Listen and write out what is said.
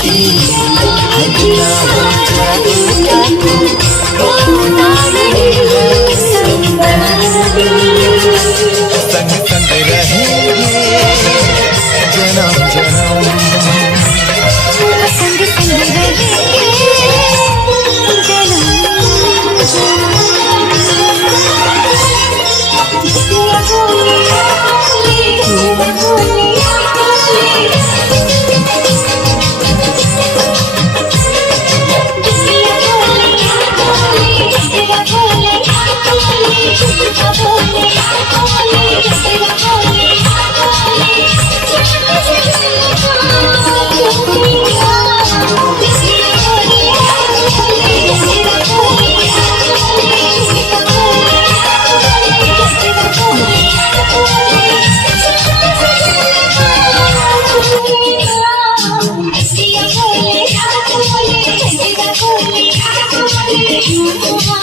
की अगला हो जाएगा तू संग संग रहेंगे जन्म जन्म संग संग रहेंगे जन्म Thank you.